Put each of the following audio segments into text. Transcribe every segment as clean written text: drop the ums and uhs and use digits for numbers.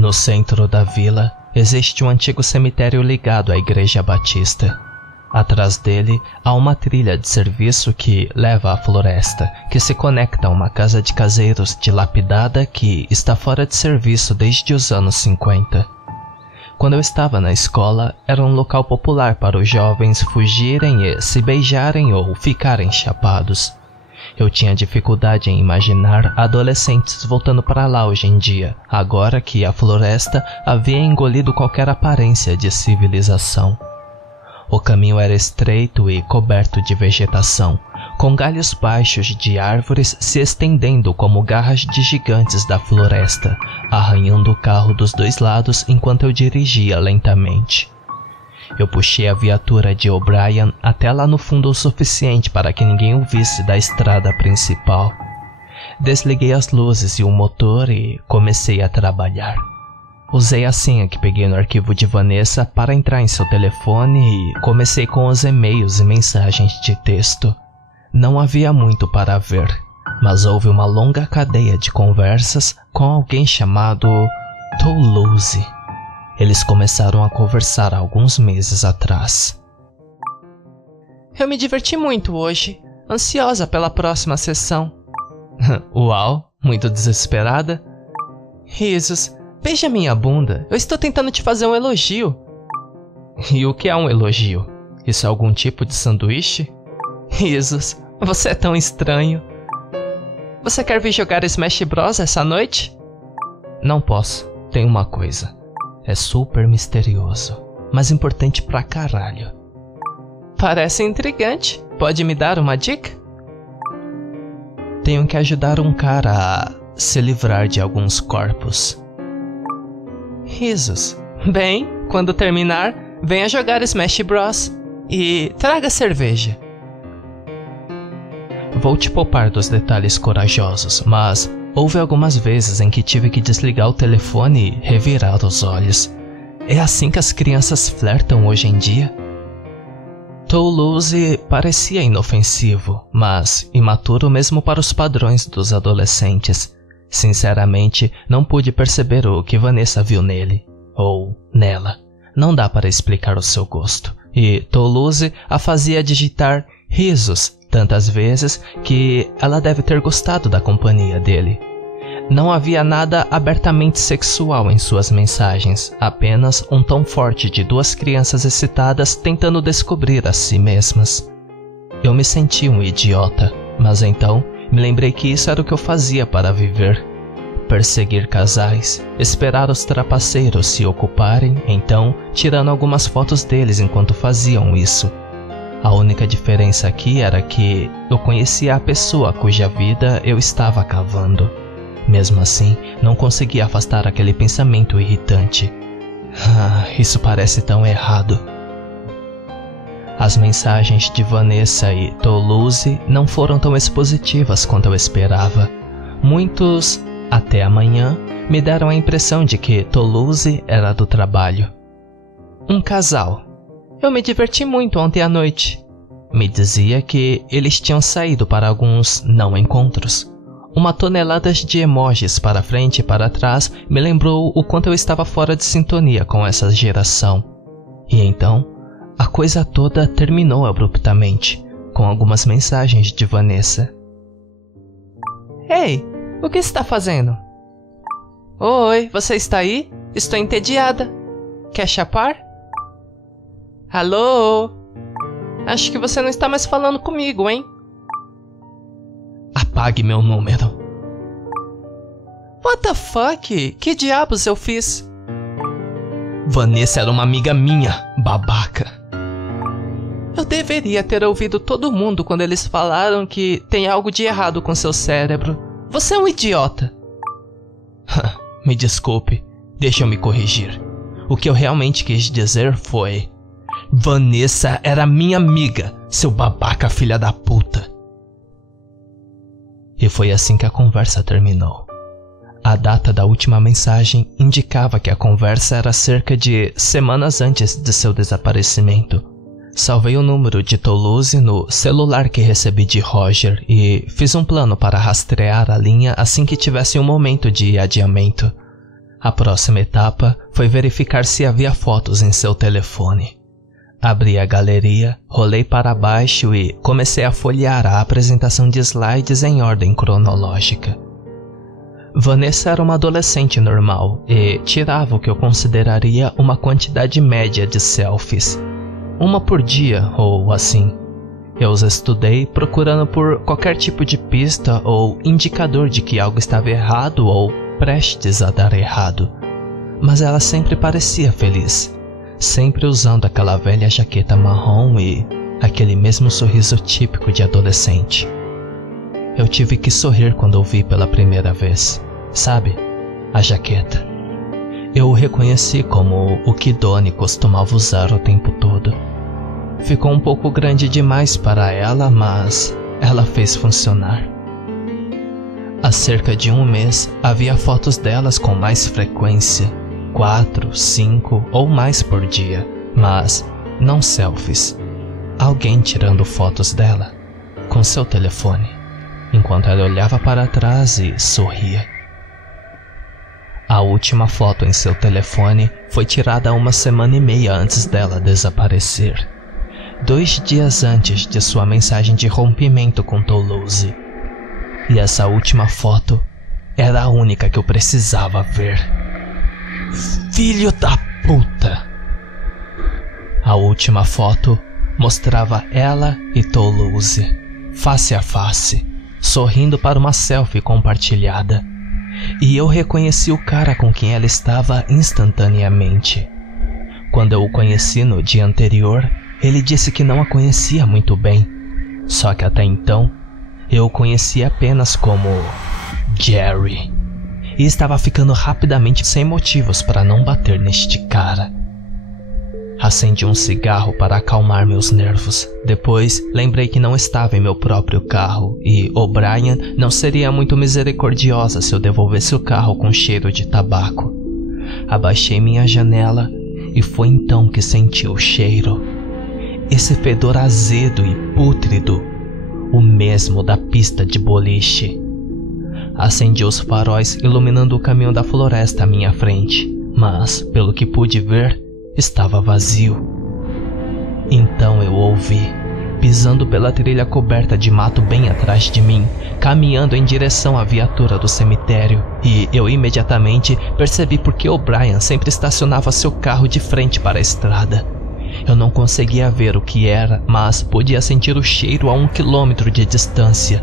No centro da vila, existe um antigo cemitério ligado à Igreja Batista. Atrás dele, há uma trilha de serviço que leva à floresta, que se conecta a uma casa de caseiros dilapidada que está fora de serviço desde os anos 50. Quando eu estava na escola, era um local popular para os jovens fugirem e se beijarem ou ficarem chapados. Eu tinha dificuldade em imaginar adolescentes voltando para lá hoje em dia, agora que a floresta havia engolido qualquer aparência de civilização. O caminho era estreito e coberto de vegetação, com galhos baixos de árvores se estendendo como garras de gigantes da floresta, arranhando o carro dos dois lados enquanto eu dirigia lentamente. Eu puxei a viatura de O'Brien até lá no fundo o suficiente para que ninguém o visse da estrada principal. Desliguei as luzes e o motor e comecei a trabalhar. Usei a senha que peguei no arquivo de Vanessa para entrar em seu telefone e comecei com os e-mails e mensagens de texto. Não havia muito para ver, mas houve uma longa cadeia de conversas com alguém chamado Toulouse. Eles começaram a conversar há alguns meses atrás. Eu me diverti muito hoje, ansiosa pela próxima sessão. Uau, muito desesperada? Risos, beija minha bunda, eu estou tentando te fazer um elogio. E o que é um elogio? Isso é algum tipo de sanduíche? Risos, você é tão estranho. Você quer vir jogar Smash Bros essa noite? Não posso, tem uma coisa. É super misterioso, mas importante pra caralho. Parece intrigante. Pode me dar uma dica? Tenho que ajudar um cara a se livrar de alguns corpos. Risos. Bem, quando terminar, venha jogar Smash Bros. E traga cerveja. Vou te poupar dos detalhes corajosos, mas houve algumas vezes em que tive que desligar o telefone e revirar os olhos. É assim que as crianças flertam hoje em dia? Toulouse parecia inofensivo, mas imaturo mesmo para os padrões dos adolescentes. Sinceramente, não pude perceber o que Vanessa viu nele, ou nela. Não dá para explicar o seu gosto. E Toulouse a fazia digitar risos tantas vezes que ela deve ter gostado da companhia dele. Não havia nada abertamente sexual em suas mensagens, apenas um tom forte de duas crianças excitadas tentando descobrir a si mesmas. Eu me senti um idiota, mas então me lembrei que isso era o que eu fazia para viver. Perseguir casais, esperar os trapaceiros se ocuparem, então tirando algumas fotos deles enquanto faziam isso. A única diferença aqui era que eu conhecia a pessoa cuja vida eu estava cavando. Mesmo assim, não conseguia afastar aquele pensamento irritante. Isso parece tão errado. As mensagens de Vanessa e Toulouse não foram tão expositivas quanto eu esperava. Muitos, até amanhã, me deram a impressão de que Toulouse era do trabalho. Um casal. Eu me diverti muito ontem à noite. Me dizia que eles tinham saído para alguns não encontros. Uma tonelada de emojis para frente e para trás me lembrou o quanto eu estava fora de sintonia com essa geração. E então, a coisa toda terminou abruptamente, com algumas mensagens de Vanessa. Ei, o que está fazendo? Oi, você está aí? Estou entediada. Quer chapar? Alô? Acho que você não está mais falando comigo, hein? Apague meu número. What the fuck? Que diabos eu fiz? Vanessa era uma amiga minha, babaca. Eu deveria ter ouvido todo mundo quando eles falaram que tem algo de errado com seu cérebro. Você é um idiota. Me desculpe, deixa eu me corrigir. O que eu realmente quis dizer foi: Vanessa era minha amiga, seu babaca filha da puta. E foi assim que a conversa terminou. A data da última mensagem indicava que a conversa era cerca de semanas antes de seu desaparecimento. Salvei o número de Toulouse no celular que recebi de Roger e fiz um plano para rastrear a linha assim que tivesse um momento de adiamento. A próxima etapa foi verificar se havia fotos em seu telefone. Abri a galeria, rolei para baixo e comecei a folhear a apresentação de slides em ordem cronológica. Vanessa era uma adolescente normal e tirava o que eu consideraria uma quantidade média de selfies. Uma por dia, ou assim. Eu os estudei procurando por qualquer tipo de pista ou indicador de que algo estava errado ou prestes a dar errado. Mas ela sempre parecia feliz, sempre usando aquela velha jaqueta marrom e aquele mesmo sorriso típico de adolescente. Eu tive que sorrir quando o vi pela primeira vez. Sabe, a jaqueta. Eu o reconheci como o que Donnie costumava usar o tempo todo. Ficou um pouco grande demais para ela, mas ela fez funcionar. Há cerca de um mês, havia fotos delas com mais frequência, 4, 5 ou mais por dia, mas não selfies. Alguém tirando fotos dela, com seu telefone, enquanto ela olhava para trás e sorria. A última foto em seu telefone foi tirada 1 semana e meia antes dela desaparecer. 2 dias antes de sua mensagem de rompimento com Toulouse. E essa última foto era a única que eu precisava ver. Filho da puta! A última foto mostrava ela e Toulouse, face a face, sorrindo para uma selfie compartilhada. E eu reconheci o cara com quem ela estava instantaneamente. Quando eu o conheci no dia anterior, ele disse que não a conhecia muito bem. Só que até então, eu o conhecia apenas como Jerry. E estava ficando rapidamente sem motivos para não bater neste cara. Acendi um cigarro para acalmar meus nervos. Depois, lembrei que não estava em meu próprio carro e O'Brien não seria muito misericordiosa se eu devolvesse o carro com cheiro de tabaco. Abaixei minha janela e foi então que senti o cheiro. Esse fedor azedo e pútrido, o mesmo da pista de boliche. Acendi os faróis iluminando o caminho da floresta à minha frente, mas, pelo que pude ver, estava vazio. Então eu ouvi, pisando pela trilha coberta de mato bem atrás de mim, caminhando em direção à viatura do cemitério, e eu imediatamente percebi por que O'Brien sempre estacionava seu carro de frente para a estrada. Eu não conseguia ver o que era, mas podia sentir o cheiro a 1 quilômetro de distância.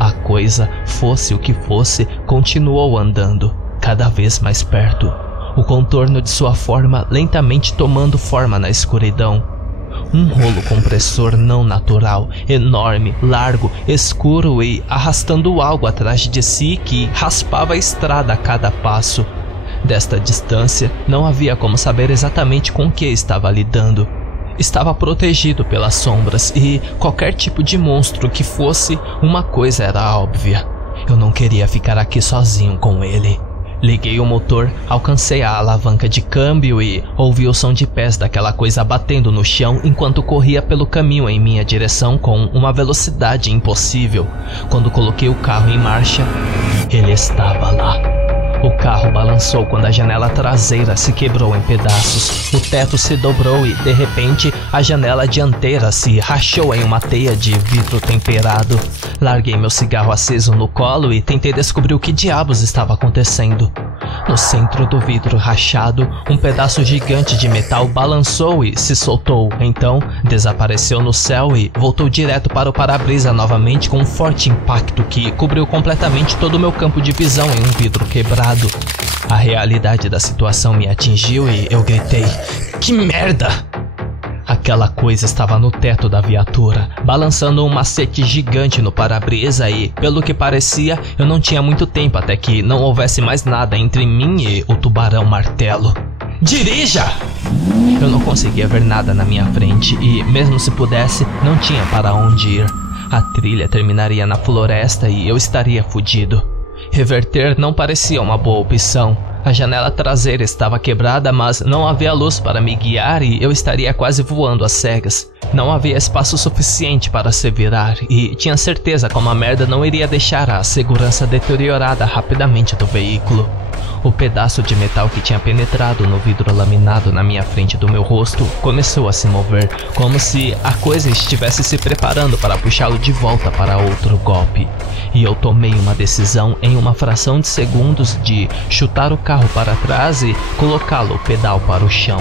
A coisa, fosse o que fosse, continuou andando, cada vez mais perto. O contorno de sua forma lentamente tomando forma na escuridão. Um rolo compressor não natural, enorme, largo, escuro e arrastando algo atrás de si que raspava a estrada a cada passo. Desta distância, não havia como saber exatamente com que estava lidando. Estava protegido pelas sombras e qualquer tipo de monstro que fosse, uma coisa era óbvia. Eu não queria ficar aqui sozinho com ele. Liguei o motor, alcancei a alavanca de câmbio e ouvi o som de pés daquela coisa batendo no chão enquanto corria pelo caminho em minha direção com uma velocidade impossível. Quando coloquei o carro em marcha, ele estava lá. O carro balançou quando a janela traseira se quebrou em pedaços. O teto se dobrou e, de repente, a janela dianteira se rachou em uma teia de vidro temperado. Larguei meu cigarro aceso no colo e tentei descobrir o que diabos estava acontecendo. No centro do vidro rachado, um pedaço gigante de metal balançou e se soltou. Então, desapareceu no céu e voltou direto para o para-brisa novamente com um forte impacto que cobriu completamente todo o meu campo de visão em um vidro quebrado. A realidade da situação me atingiu e eu gritei: "Que merda!" Aquela coisa estava no teto da viatura, balançando um macete gigante no para-brisa e, pelo que parecia, eu não tinha muito tempo até que não houvesse mais nada entre mim e o tubarão martelo. "Dirija!" Eu não conseguia ver nada na minha frente e, mesmo se pudesse, não tinha para onde ir. A trilha terminaria na floresta e eu estaria fudido. Reverter não parecia uma boa opção. A janela traseira estava quebrada, mas não havia luz para me guiar e eu estaria quase voando às cegas. Não havia espaço suficiente para se virar e tinha certeza como a merda não iria deixar a segurança deteriorada rapidamente do veículo. O pedaço de metal que tinha penetrado no vidro laminado na minha frente do meu rosto começou a se mover, como se a coisa estivesse se preparando para puxá-lo de volta para outro golpe. E eu tomei uma decisão em uma fração de segundos de chutar o carro para trás e colocá-lo pedal para o chão.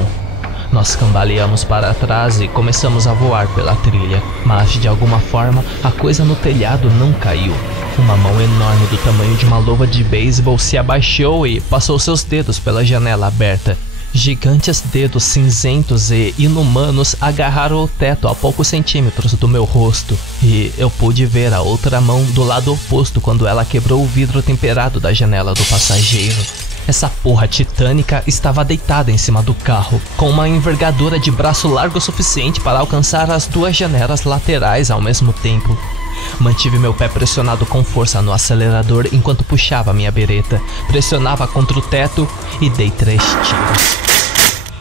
Nós cambaleamos para trás e começamos a voar pela trilha, mas de alguma forma a coisa no telhado não caiu. Uma mão enorme do tamanho de uma luva de beisebol se abaixou e passou seus dedos pela janela aberta. Gigantes dedos cinzentos e inumanos agarraram o teto a poucos centímetros do meu rosto, e eu pude ver a outra mão do lado oposto quando ela quebrou o vidro temperado da janela do passageiro. Essa porra titânica estava deitada em cima do carro, com uma envergadura de braço largo o suficiente para alcançar as duas janelas laterais ao mesmo tempo. Mantive meu pé pressionado com força no acelerador enquanto puxava minha bereta, pressionava contra o teto e dei 3 tiros.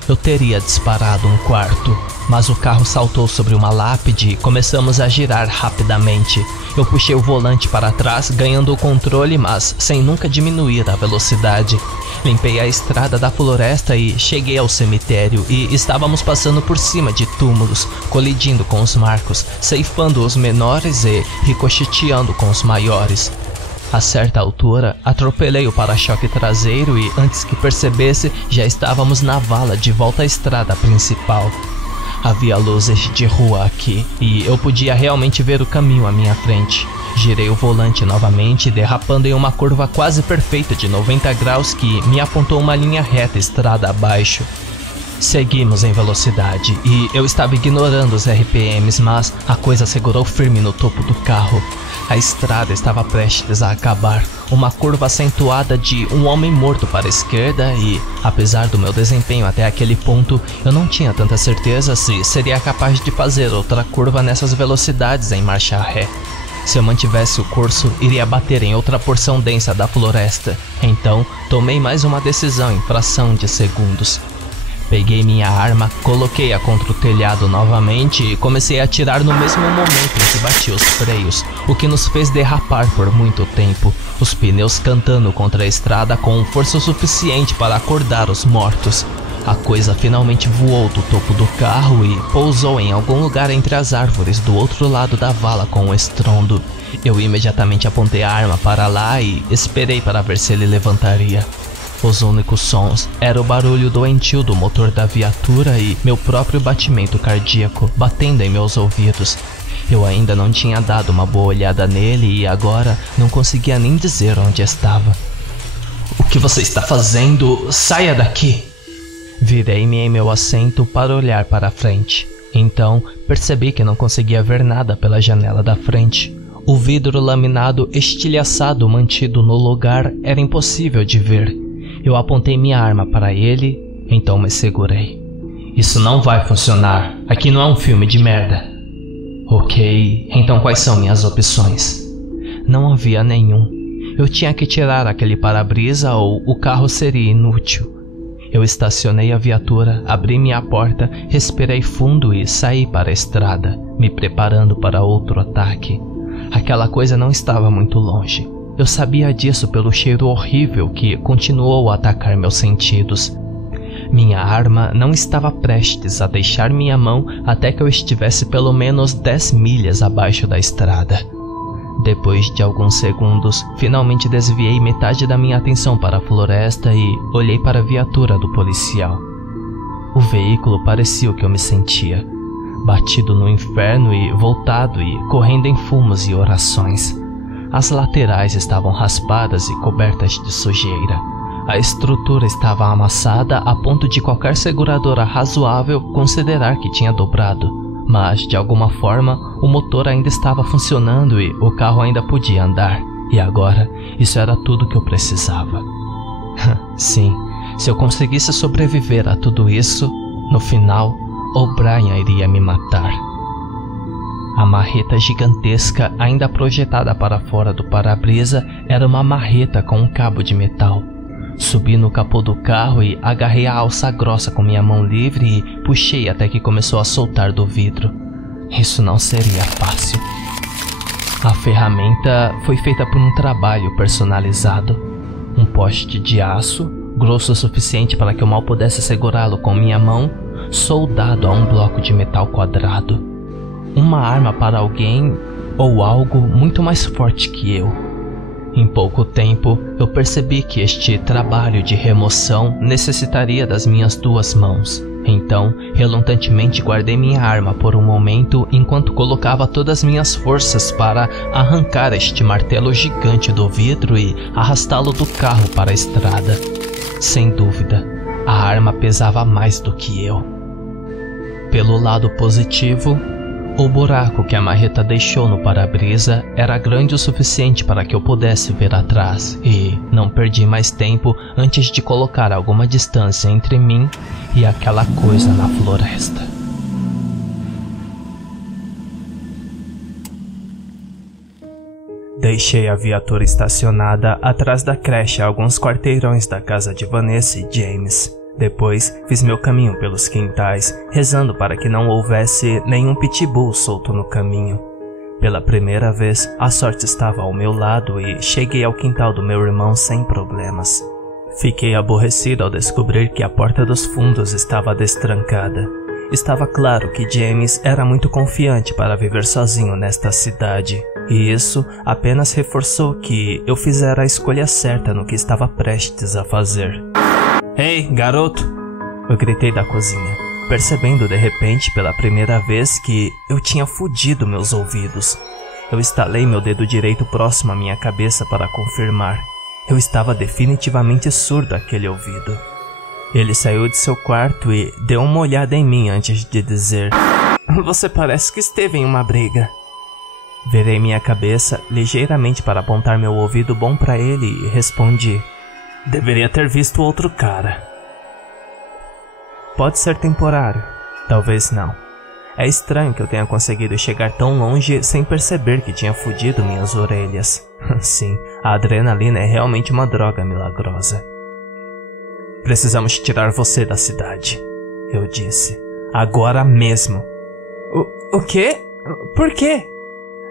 Eu teria disparado um quarto, mas o carro saltou sobre uma lápide e começamos a girar rapidamente. Eu puxei o volante para trás, ganhando o controle, mas sem nunca diminuir a velocidade. Limpei a estrada da floresta e cheguei ao cemitério, e estávamos passando por cima de túmulos, colidindo com os marcos, ceifando os menores e ricocheteando com os maiores. A certa altura, atropelei o para-choque traseiro e, antes que percebesse, já estávamos na vala de volta à estrada principal. Havia luzes de rua aqui, e eu podia realmente ver o caminho à minha frente. Girei o volante novamente, derrapando em uma curva quase perfeita de 90 graus que me apontou uma linha reta estrada abaixo. Seguimos em velocidade, e eu estava ignorando os RPMs, mas a coisa segurou firme no topo do carro. A estrada estava prestes a acabar, uma curva acentuada de um homem morto para a esquerda e, apesar do meu desempenho até aquele ponto, eu não tinha tanta certeza se seria capaz de fazer outra curva nessas velocidades em marcha ré. Se eu mantivesse o curso, iria bater em outra porção densa da floresta. Então, tomei mais uma decisão em fração de segundos. Peguei minha arma, coloquei-a contra o telhado novamente e comecei a atirar no mesmo momento em que bati os freios, o que nos fez derrapar por muito tempo, os pneus cantando contra a estrada com força suficiente para acordar os mortos. A coisa finalmente voou do topo do carro e pousou em algum lugar entre as árvores do outro lado da vala com um estrondo. Eu imediatamente apontei a arma para lá e esperei para ver se ele levantaria. Os únicos sons eram o barulho doentio do motor da viatura e meu próprio batimento cardíaco batendo em meus ouvidos. Eu ainda não tinha dado uma boa olhada nele e agora não conseguia nem dizer onde estava. "O que você está fazendo? Saia daqui!" Virei-me em meu assento para olhar para a frente. Então percebi que não conseguia ver nada pela janela da frente. O vidro laminado estilhaçado mantido no lugar era impossível de ver. Eu apontei minha arma para ele, então me segurei. "Isso não vai funcionar. Aqui não é um filme de merda." "Ok, então quais são minhas opções?" Não havia nenhum. Eu tinha que tirar aquele para-brisa ou o carro seria inútil. Eu estacionei a viatura, abri minha porta, respirei fundo e saí para a estrada, me preparando para outro ataque. Aquela coisa não estava muito longe. Eu sabia disso pelo cheiro horrível que continuou a atacar meus sentidos. Minha arma não estava prestes a deixar minha mão até que eu estivesse pelo menos 10 milhas abaixo da estrada. Depois de alguns segundos, finalmente desviei metade da minha atenção para a floresta e olhei para a viatura do policial. O veículo parecia o que eu me sentia, batido no inferno e voltado e correndo em fumos e orações. As laterais estavam raspadas e cobertas de sujeira. A estrutura estava amassada a ponto de qualquer seguradora razoável considerar que tinha dobrado. Mas, de alguma forma, o motor ainda estava funcionando e o carro ainda podia andar. E agora, isso era tudo que eu precisava. Sim, se eu conseguisse sobreviver a tudo isso, no final, O'Brien iria me matar. A marreta gigantesca, ainda projetada para fora do para-brisa, era uma marreta com um cabo de metal. Subi no capô do carro e agarrei a alça grossa com minha mão livre e puxei até que começou a soltar do vidro. Isso não seria fácil. A ferramenta foi feita por um trabalho personalizado. Um poste de aço, grosso o suficiente para que eu mal pudesse segurá-lo com minha mão, soldado a um bloco de metal quadrado. Uma arma para alguém ou algo muito mais forte que eu. Em pouco tempo, eu percebi que este trabalho de remoção necessitaria das minhas 2 mãos. Então, relutantemente guardei minha arma por um momento enquanto colocava todas as minhas forças para arrancar este martelo gigante do vidro e arrastá-lo do carro para a estrada. Sem dúvida, a arma pesava mais do que eu. Pelo lado positivo, o buraco que a marreta deixou no para-brisa era grande o suficiente para que eu pudesse ver atrás e não perdi mais tempo antes de colocar alguma distância entre mim e aquela coisa na floresta. Deixei a viatura estacionada atrás da creche a alguns quarteirões da casa de Vanessa e James. Depois, fiz meu caminho pelos quintais, rezando para que não houvesse nenhum pitbull solto no caminho. Pela primeira vez, a sorte estava ao meu lado e cheguei ao quintal do meu irmão sem problemas. Fiquei aborrecido ao descobrir que a porta dos fundos estava destrancada. Estava claro que James era muito confiante para viver sozinho nesta cidade, e isso apenas reforçou que eu fizera a escolha certa no que estava prestes a fazer. Ei, garoto! Eu gritei da cozinha, percebendo de repente pela primeira vez que eu tinha fudido meus ouvidos. Eu estalei meu dedo direito próximo à minha cabeça para confirmar. Eu estava definitivamente surdo àquele ouvido. Ele saiu de seu quarto e deu uma olhada em mim antes de dizer: "Você parece que esteve em uma briga." Virei minha cabeça ligeiramente para apontar meu ouvido bom para ele e respondi: "Deveria ter visto outro cara." Pode ser temporário, talvez não. É estranho que eu tenha conseguido chegar tão longe sem perceber que tinha fudido minhas orelhas. Sim, a adrenalina é realmente uma droga milagrosa. "Precisamos tirar você da cidade", eu disse. "Agora mesmo." O quê? Por quê?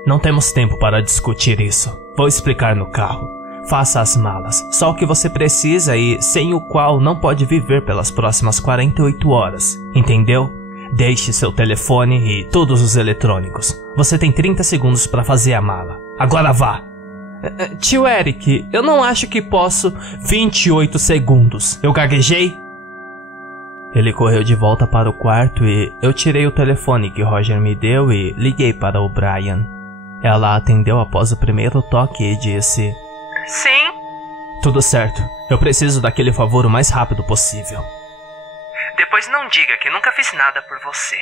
Não temos tempo para discutir isso. Vou explicar no carro. Faça as malas, só o que você precisa e sem o qual não pode viver pelas próximas 48 horas, entendeu? Deixe seu telefone e todos os eletrônicos. Você tem 30 segundos para fazer a mala. Agora vá! Tio Eric, eu não acho que posso... 28 segundos. Eu gaguejei? Ele correu de volta para o quarto e eu tirei o telefone que Roger me deu e liguei para o Brian. Ela atendeu após o primeiro toque e disse: "Sim?" "Tudo certo. Eu preciso daquele favor o mais rápido possível." "Depois não diga que nunca fiz nada por você."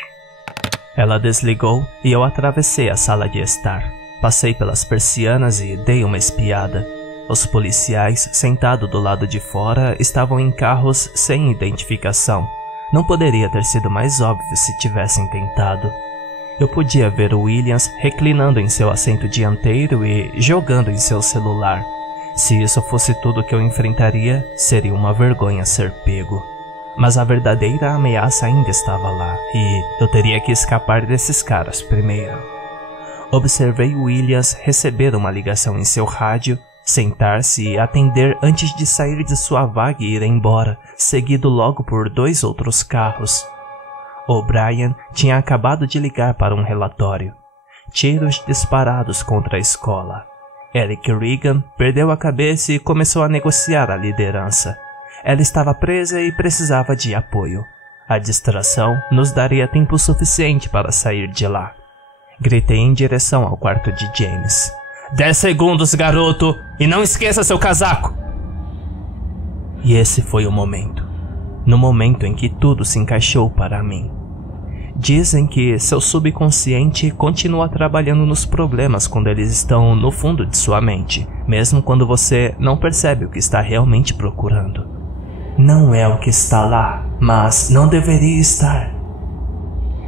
Ela desligou e eu atravessei a sala de estar. Passei pelas persianas e dei uma espiada. Os policiais, sentados do lado de fora, estavam em carros sem identificação. Não poderia ter sido mais óbvio se tivessem tentado. Eu podia ver o Williams reclinando em seu assento dianteiro e jogando em seu celular. Se isso fosse tudo que eu enfrentaria, seria uma vergonha ser pego. Mas a verdadeira ameaça ainda estava lá, e eu teria que escapar desses caras primeiro. Observei Williams receber uma ligação em seu rádio, sentar-se e atender antes de sair de sua vaga e ir embora, seguido logo por 2 outros carros. O Brian tinha acabado de ligar para um relatório. Tiros disparados contra a escola. Eric Regan perdeu a cabeça e começou a negociar a liderança. Ela estava presa e precisava de apoio. A distração nos daria tempo suficiente para sair de lá. Gritei em direção ao quarto de James. 10 segundos, garoto! E não esqueça seu casaco! E esse foi o momento. No momento em que tudo se encaixou para mim. Dizem que seu subconsciente continua trabalhando nos problemas quando eles estão no fundo de sua mente, mesmo quando você não percebe o que está realmente procurando. Não é o que está lá, mas não deveria estar.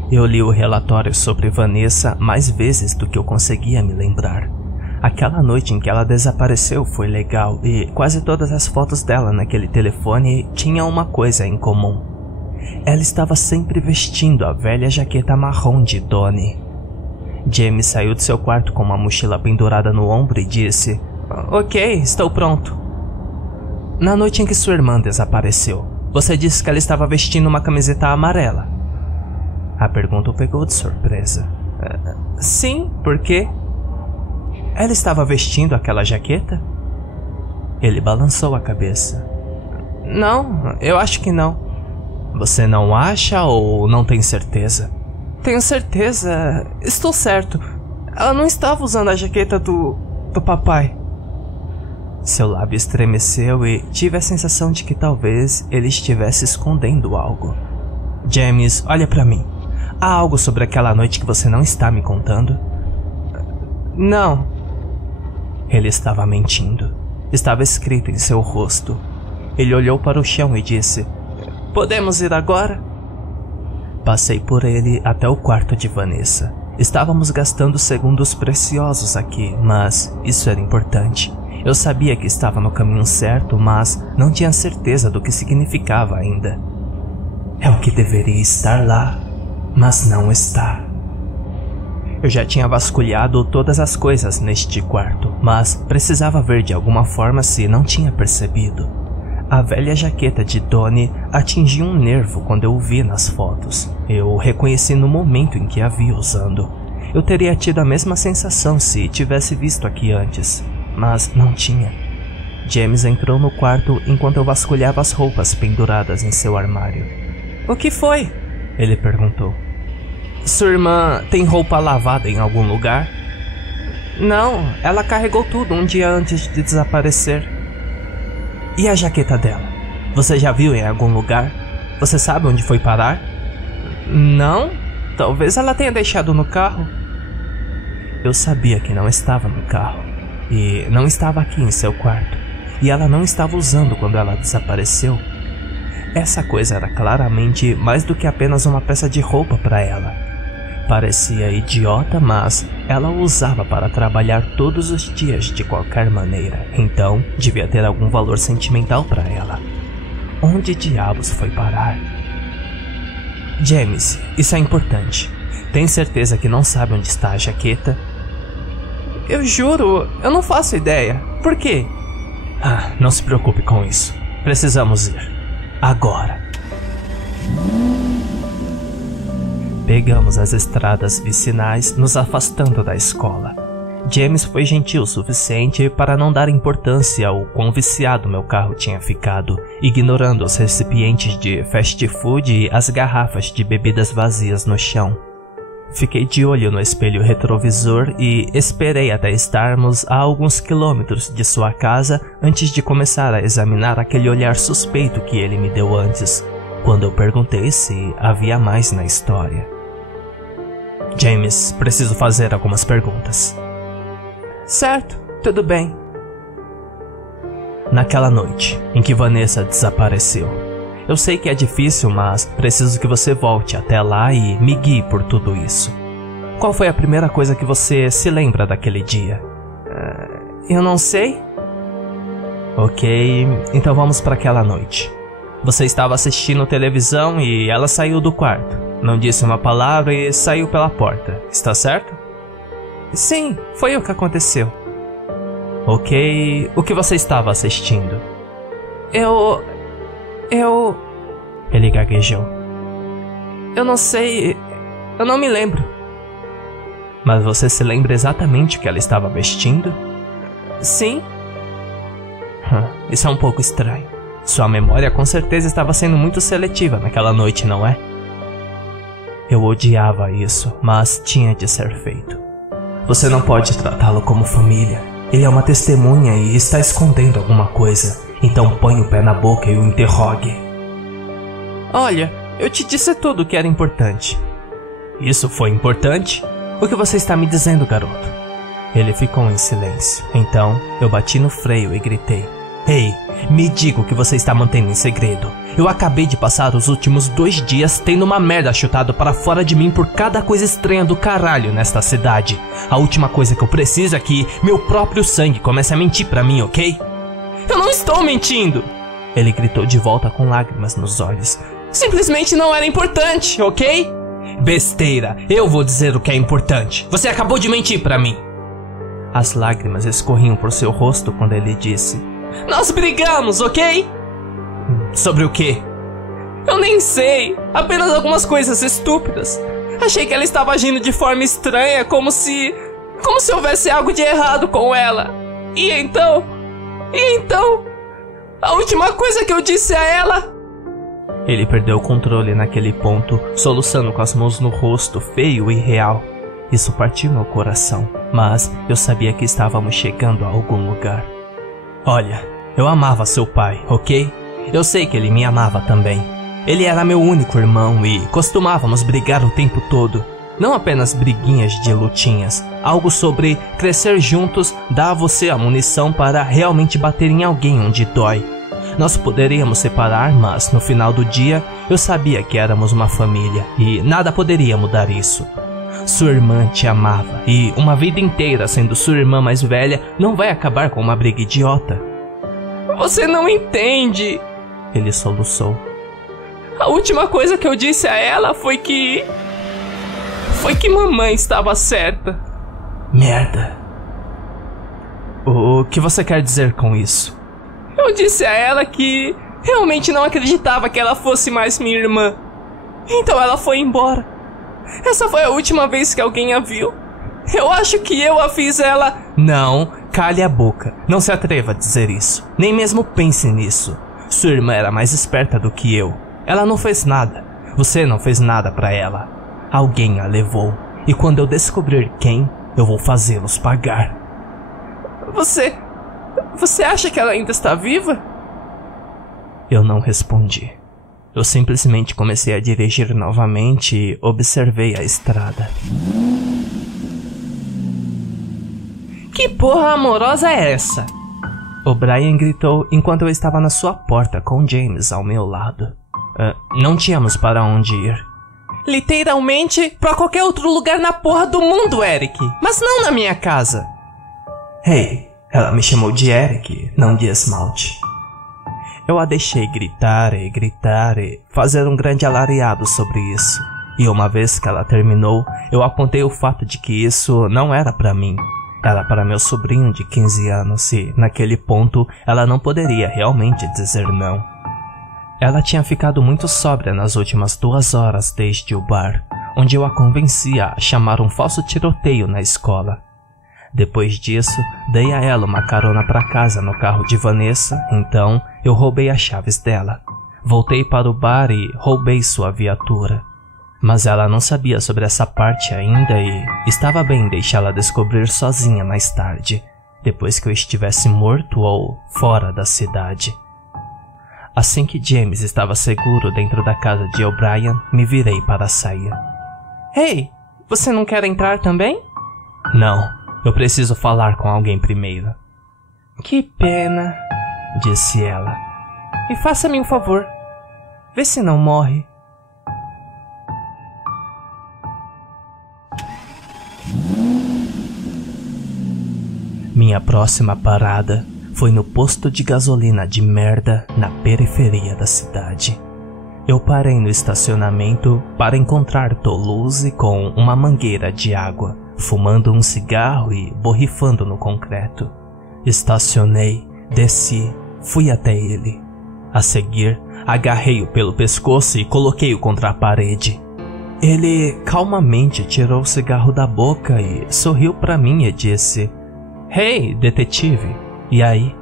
Eu li o relatório sobre Vanessa mais vezes do que eu conseguia me lembrar. Aquela noite em que ela desapareceu foi legal e quase todas as fotos dela naquele telefone tinham uma coisa em comum. Ela estava sempre vestindo a velha jaqueta marrom de Donnie. James saiu de seu quarto com uma mochila pendurada no ombro e disse: Ok, estou pronto. Na noite em que sua irmã desapareceu, você disse que ela estava vestindo uma camiseta amarela. A pergunta o pegou de surpresa. Sim, por quê? Ela estava vestindo aquela jaqueta? Ele balançou a cabeça. Não, eu acho que não. Você não acha ou não tem certeza? Tenho certeza, estou certo. Ela não estava usando a jaqueta do papai. Seu lábio estremeceu e tive a sensação de que talvez ele estivesse escondendo algo. James, olha pra mim. Há algo sobre aquela noite que você não está me contando? Não. Ele estava mentindo. Estava escrito em seu rosto. Ele olhou para o chão e disse: Podemos ir agora? Passei por ele até o quarto de Vanessa. Estávamos gastando segundos preciosos aqui, mas isso era importante. Eu sabia que estava no caminho certo, mas não tinha certeza do que significava ainda. É o que deveria estar lá, mas não está. Eu já tinha vasculhado todas as coisas neste quarto, mas precisava ver de alguma forma se não tinha percebido. A velha jaqueta de Donnie atingiu um nervo quando eu o vi nas fotos. Eu o reconheci no momento em que a vi usando. Eu teria tido a mesma sensação se tivesse visto aqui antes, mas não tinha. James entrou no quarto enquanto eu vasculhava as roupas penduradas em seu armário. O que foi? Ele perguntou. Sua irmã tem roupa lavada em algum lugar? Não, ela carregou tudo um dia antes de desaparecer. E a jaqueta dela? Você já viu em algum lugar? Você sabe onde foi parar? Não, talvez ela tenha deixado no carro. Eu sabia que não estava no carro. E não estava aqui em seu quarto. E ela não estava usando quando ela desapareceu. Essa coisa era claramente mais do que apenas uma peça de roupa para ela. Parecia idiota, mas ela o usava para trabalhar todos os dias de qualquer maneira. Então, devia ter algum valor sentimental para ela. Onde diabos foi parar? James, isso é importante. Tem certeza que não sabe onde está a jaqueta? Eu juro, eu não faço ideia. Por quê? Não se preocupe com isso. Precisamos ir. Agora. Pegamos as estradas vicinais, nos afastando da escola. James foi gentil o suficiente para não dar importância ao quão viciado meu carro tinha ficado, ignorando os recipientes de fast food e as garrafas de bebidas vazias no chão. Fiquei de olho no espelho retrovisor e esperei até estarmos a alguns quilômetros de sua casa antes de começar a examinar aquele olhar suspeito que ele me deu antes, quando eu perguntei se havia mais na história. James, preciso fazer algumas perguntas. Certo, tudo bem. Naquela noite em que Vanessa desapareceu, eu sei que é difícil, mas preciso que você volte até lá e me guie por tudo isso. Qual foi a primeira coisa que você se lembra daquele dia? Eu não sei. Ok, então vamos para aquela noite. Você estava assistindo televisão e ela saiu do quarto. Não disse uma palavra e saiu pela porta, está certo? Sim, foi o que aconteceu. Ok, o que você estava assistindo? Ele gaguejou. Eu não sei, eu não me lembro. Mas você se lembra exatamente o que ela estava vestindo? Sim. Isso é um pouco estranho. Sua memória com certeza estava sendo muito seletiva naquela noite, não é? Eu odiava isso, mas tinha de ser feito. Você não pode tratá-lo como família. Ele é uma testemunha e está escondendo alguma coisa. Então põe o pé na boca e o interrogue. Olha, eu te disse tudo o que era importante. Isso foi importante? O que você está me dizendo, garoto? Ele ficou em silêncio. Então, eu bati no freio e gritei. Ei, me diga o que você está mantendo em segredo. Eu acabei de passar os últimos 2 dias tendo uma merda chutada para fora de mim por cada coisa estranha do caralho nesta cidade. A última coisa que eu preciso é que meu próprio sangue comece a mentir pra mim, ok? Eu não estou mentindo! Ele gritou de volta com lágrimas nos olhos. Simplesmente não era importante, ok? Besteira, eu vou dizer o que é importante. Você acabou de mentir pra mim. As lágrimas escorriam por seu rosto quando ele disse: Nós brigamos, ok? Sobre o quê? Eu nem sei, apenas algumas coisas estúpidas. Achei que ela estava agindo de forma estranha, como se houvesse algo de errado com ela. E então, a última coisa que eu disse a ela... Ele perdeu o controle naquele ponto, soluçando com as mãos no rosto, feio e real. Isso partiu meu coração, mas eu sabia que estávamos chegando a algum lugar. Olha, eu amava seu pai, ok? Eu sei que ele me amava também. Ele era meu único irmão e costumávamos brigar o tempo todo. Não apenas briguinhas de lutinhas. Algo sobre crescer juntos dá a você a munição para realmente bater em alguém onde dói. Nós poderíamos separar, mas no final do dia eu sabia que éramos uma família e nada poderia mudar isso. Sua irmã te amava e uma vida inteira sendo sua irmã mais velha não vai acabar com uma briga idiota. Você não entende, ele soluçou. A última coisa que eu disse a ela foi que mamãe estava certa. Merda. O que você quer dizer com isso? Eu disse a ela que realmente não acreditava que ela fosse mais minha irmã. Então ela foi embora. Essa foi a última vez que alguém a viu. Eu acho que eu a fiz ela... Não, cale a boca. Não se atreva a dizer isso. Nem mesmo pense nisso. Sua irmã era mais esperta do que eu. Ela não fez nada. Você não fez nada pra ela. Alguém a levou. E quando eu descobrir quem, eu vou fazê-los pagar. Você acha que ela ainda está viva? Eu não respondi. Eu simplesmente comecei a dirigir novamente e observei a estrada. Que porra amorosa é essa? O Brian gritou enquanto eu estava na sua porta com James ao meu lado. Não tínhamos para onde ir. Literalmente para qualquer outro lugar na porra do mundo, Eric. Mas não na minha casa. Hey, ela me chamou de Eric, não de esmalte. Eu a deixei gritar e fazer um grande alariado sobre isso. E uma vez que ela terminou, eu apontei o fato de que isso não era para mim. Era para meu sobrinho de 15 anos e, naquele ponto, ela não poderia realmente dizer não. Ela tinha ficado muito sóbria nas últimas 2 horas desde o bar, onde eu a convencia a chamar um falso tiroteio na escola. Depois disso, dei a ela uma carona para casa no carro de Vanessa, então eu roubei as chaves dela. Voltei para o bar e roubei sua viatura. Mas ela não sabia sobre essa parte ainda e estava bem deixá-la descobrir sozinha mais tarde, depois que eu estivesse morto ou fora da cidade. Assim que James estava seguro dentro da casa de O'Brien, me virei para sair. Hey, você não quer entrar também? Não, eu preciso falar com alguém primeiro. Que pena, disse ela. E faça-me um favor, vê se não morre. Minha próxima parada foi no posto de gasolina de merda na periferia da cidade. Eu parei no estacionamento para encontrar Toulouse com uma mangueira de água, fumando um cigarro e borrifando no concreto. Estacionei, desci, fui até ele. A seguir, agarrei-o pelo pescoço e coloquei-o contra a parede. Ele calmamente tirou o cigarro da boca e sorriu para mim e disse: Hey, detetive, e aí?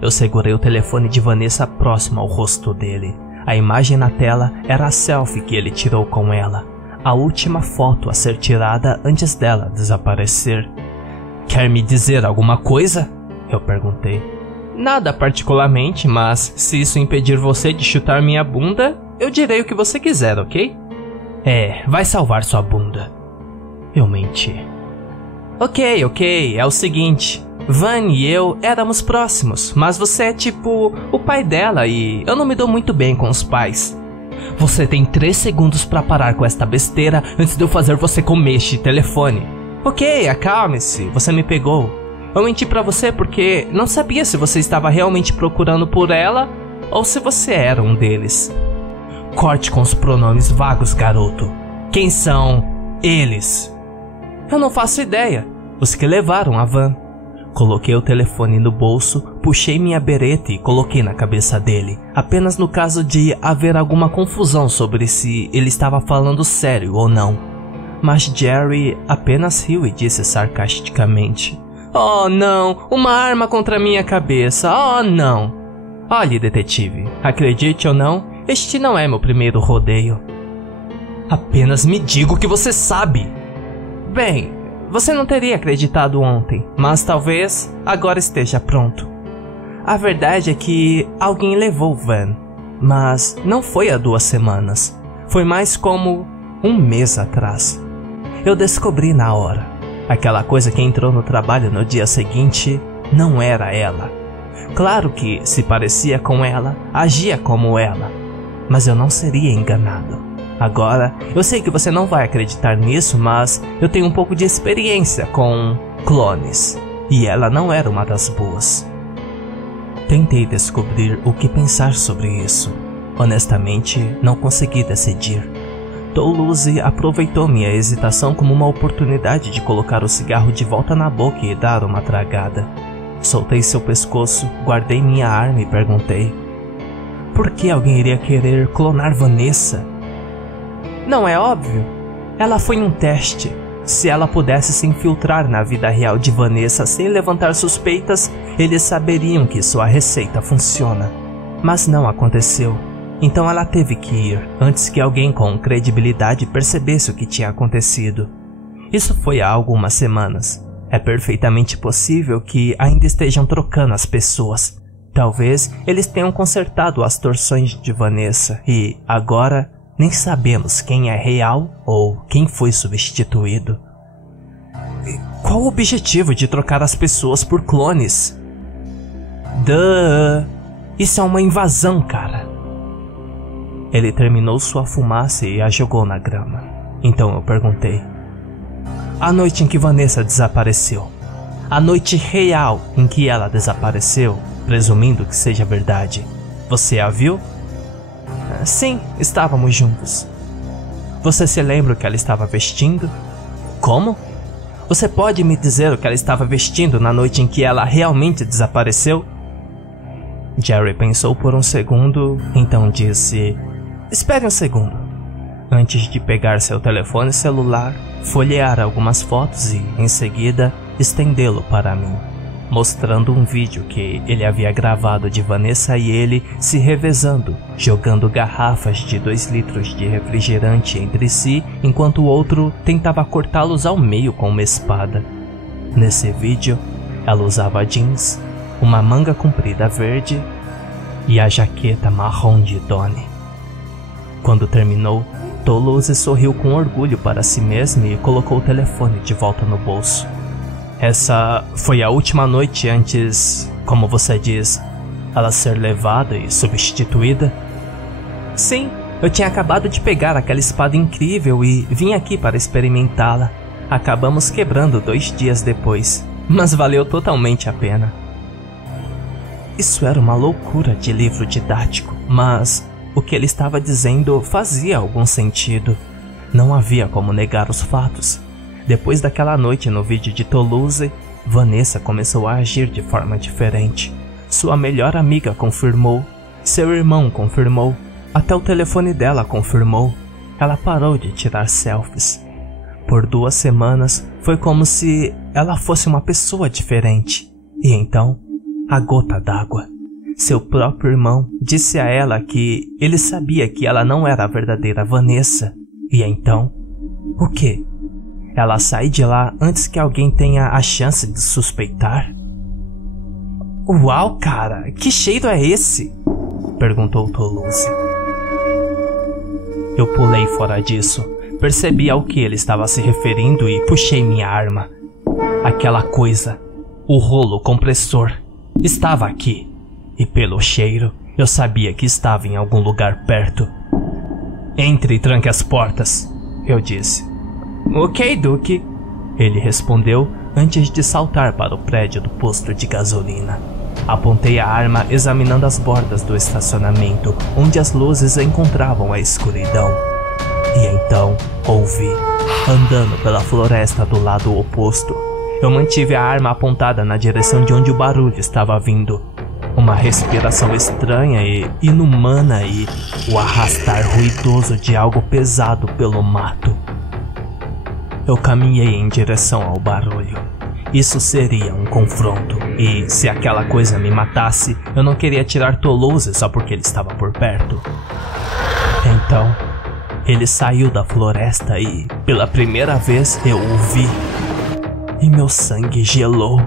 Eu segurei o telefone de Vanessa próximo ao rosto dele. A imagem na tela era a selfie que ele tirou com ela, a última foto a ser tirada antes dela desaparecer. Quer me dizer alguma coisa? Eu perguntei. Nada particularmente, mas se isso impedir você de chutar minha bunda, eu direi o que você quiser, ok? Vai salvar sua bunda. Eu menti. Ok, é o seguinte, Van e eu éramos próximos, mas você é tipo o pai dela e eu não me dou muito bem com os pais. Você tem 3 segundos pra parar com esta besteira antes de eu fazer você comer este telefone. Ok, acalme-se, você me pegou. Eu menti pra você porque não sabia se você estava realmente procurando por ela ou se você era um deles. Corte com os pronomes vagos, garoto. Quem são eles? Eu não faço ideia. Os que levaram a van. Coloquei o telefone no bolso, puxei minha bereta e coloquei na cabeça dele, apenas no caso de haver alguma confusão sobre se ele estava falando sério ou não. Mas Jerry apenas riu e disse sarcasticamente: Oh não, uma arma contra minha cabeça, oh não. Olhe, detetive, acredite ou não, este não é meu primeiro rodeio. Apenas me diga o que você sabe. Bem, você não teria acreditado ontem, mas talvez agora esteja pronto. A verdade é que alguém levou Van, mas não foi há 2 semanas. Foi mais como 1 mês atrás. Eu descobri na hora. Aquela coisa que entrou no trabalho no dia seguinte não era ela. Claro que se parecia com ela, agia como ela, mas eu não seria enganado. Agora, eu sei que você não vai acreditar nisso, mas eu tenho um pouco de experiência com clones, e ela não era uma das boas. Tentei descobrir o que pensar sobre isso. Honestamente, não consegui decidir. Toulouse aproveitou minha hesitação como uma oportunidade de colocar o cigarro de volta na boca e dar uma tragada. Soltei seu pescoço, guardei minha arma e perguntei: por que alguém iria querer clonar Vanessa? Não é óbvio? Ela foi um teste. Se ela pudesse se infiltrar na vida real de Vanessa sem levantar suspeitas, eles saberiam que sua receita funciona. Mas não aconteceu. Então ela teve que ir antes que alguém com credibilidade percebesse o que tinha acontecido. Isso foi há algumas semanas. É perfeitamente possível que ainda estejam trocando as pessoas. Talvez eles tenham consertado as torções de Vanessa e agora nem sabemos quem é real ou quem foi substituído. Qual o objetivo de trocar as pessoas por clones? Isso é uma invasão, cara. Ele terminou sua fumaça e a jogou na grama. Então eu perguntei: a noite em que Vanessa desapareceu, a noite real em que ela desapareceu, presumindo que seja verdade, você a viu? Sim, estávamos juntos. Você se lembra o que ela estava vestindo? Como? Você pode me dizer o que ela estava vestindo na noite em que ela realmente desapareceu? Jerry pensou por um segundo, então disse: espere um segundo. Antes de pegar seu telefone celular, folhear algumas fotos e, em seguida, estendê-lo para mim, mostrando um vídeo que ele havia gravado de Vanessa e ele se revezando, jogando garrafas de 2 litros de refrigerante entre si, enquanto o outro tentava cortá-los ao meio com uma espada. Nesse vídeo, ela usava jeans, uma manga comprida verde e a jaqueta marrom de Donnie. Quando terminou, Toulouse sorriu com orgulho para si mesmo e colocou o telefone de volta no bolso. Essa foi a última noite antes, como você diz, ela ser levada e substituída? Sim, eu tinha acabado de pegar aquela espada incrível e vim aqui para experimentá-la. Acabamos quebrando 2 dias depois, mas valeu totalmente a pena. Isso era uma loucura de livro didático, mas o que ele estava dizendo fazia algum sentido. Não havia como negar os fatos. Depois daquela noite no vídeo de Toulouse, Vanessa começou a agir de forma diferente. Sua melhor amiga confirmou, seu irmão confirmou, até o telefone dela confirmou. Ela parou de tirar selfies. Por 2 semanas, foi como se ela fosse uma pessoa diferente. E então, a gota d'água. Seu próprio irmão disse a ela que ele sabia que ela não era a verdadeira Vanessa. E então, o quê? Ela sai de lá antes que alguém tenha a chance de suspeitar? Uau, cara, que cheiro é esse? Perguntou Toulouse. Eu pulei fora disso, percebi ao que ele estava se referindo e puxei minha arma. Aquela coisa, o rolo compressor, estava aqui. E pelo cheiro, eu sabia que estava em algum lugar perto. Entre e tranque as portas, eu disse. Ok, Duke, ele respondeu antes de saltar para o prédio do posto de gasolina. Apontei a arma examinando as bordas do estacionamento, onde as luzes encontravam a escuridão. E então, ouvi, andando pela floresta do lado oposto. Eu mantive a arma apontada na direção de onde o barulho estava vindo. Uma respiração estranha e inumana e o arrastar ruidoso de algo pesado pelo mato. Eu caminhei em direção ao barulho. Isso seria um confronto, e se aquela coisa me matasse, eu não queria tirar Toulouse só porque ele estava por perto. Então, ele saiu da floresta e, pela primeira vez, eu o vi. E meu sangue gelou.